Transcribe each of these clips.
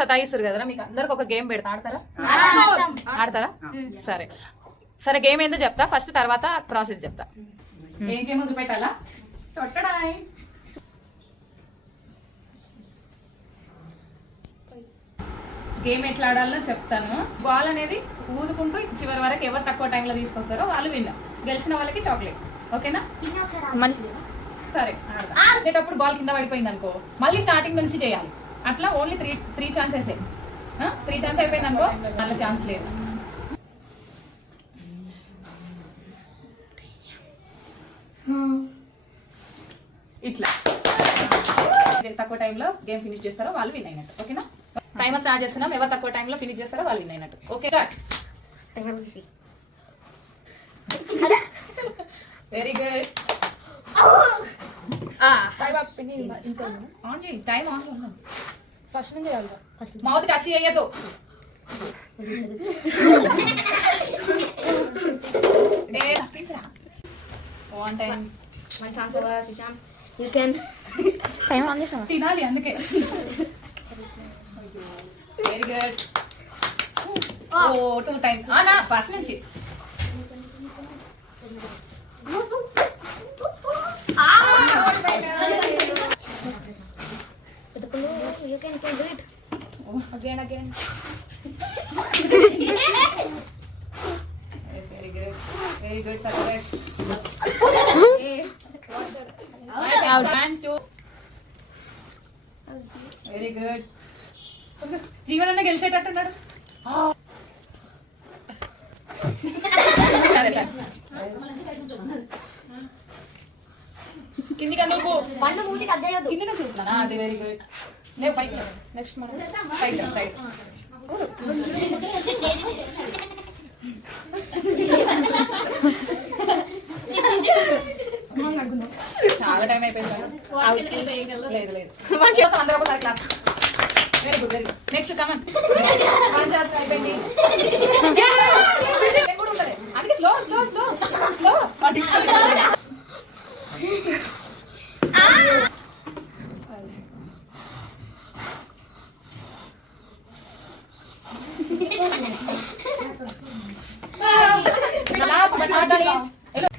సతాయిస్తారు కదరా మీకు అందరికి ఒక గేమ్ పెడతా. ఆడతారా? ఆడతారా? సరే. సరే గేమ్ ఏందో చెప్తా. ఫస్ట్ తర్వాత ప్రాసెస్ చెప్తా. ఏం గేమ్ చూపెట్టాలా? తొట్టడాయ్. గేమ్ ఎట్లా ఆడాలో చెప్తాను. బాల్ అనేది ఊదుకుంటూ చివరి వరకు ఎవరు తక్కువ టైంలో తీసుకొస్తారో వాళ్ళు విన్నా గెలిచిన వాళ్ళకి చాక్లెట్ ఓకేనా? సరే. ఆడేటప్పుడు బాల్ కింద పడిపోయింది అనుకో మళ్ళీ స్టార్టింగ్ నుంచి చేయాలి. అట్లా only three three chances three chance అయిపోయింది అనుకో మళ్ళీ ఛాన్స్ లేదు. ఇట్లా. తక్కువ టైంలో గేమ్ ఫినిష్ చేస్తారో వాళ్ళు విన్ అయినట్టు. ఓకేనా టైమర్ స్టార్ట్ చేస్తున్నాం ఎవరు తక్కువ టైంలో ఫినిష్ చేస్తారో వాళ్ళు విన్ అయినట్టు. ఓకే వెరీ గుడ్ ఆన్ చేయి టైం ఆన్ ఉందాం ఫస్ట్ నుంచి చేయాలి మౌత్ టచ్ చేయదు వన్ టైం. మన chance Sushant you can time on తినాలి అందుకే. Very good oh two times నా ఫస్ట్ నుంచి you can can do it again again very good very good separate one two very good జీవనన్న గెలిచేటట్టున్నాడు సరే సరే కిందికి నువ్వు పండు మూతి కట్ చేయొద్దు కింద చూస్తున్నానా అది వెరీ గుడ్ లేవు పైకి. నెక్స్ట్ మనం సైడ్ రా, సైడ్ చాలా టైం అయిపోయింది. లేదు లేదు. చేస్తాం అందరం very good very good next come on one చేస్తాం అయిపోయింది.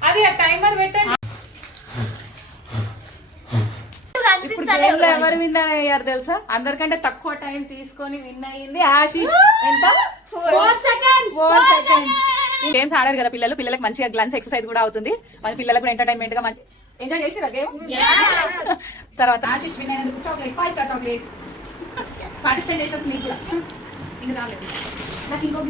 అది టైమర్ పెట్టండి. ఇప్పుడు ఎవరు? విన్ అయ్యారు తెలుసా? అందరికంటే తక్కువ టైం తీసుకొని విన్ అయ్యింది ఆశీష్. ఎంత? ఫోర్ సెకండ్స్ గేమ్స్ ఆడారు కదా పిల్లలు. పిల్లలకు మంచిగా గ్లన్స్ ఎక్సర్సైజ్ కూడా అవుతుంది. వాళ్ళ పిల్లలకు కూడా ఎంటర్టైన్మెంట్గా ఎంజాయ్ చేసిరా గేమ్ తర్వాత ఆశీష్ విన్ అయినందుకు chocolate five star chocolate participate చేసినప్పుడు నీకు కూడా. ఇంకా చాలేదు నాకు ఇంకో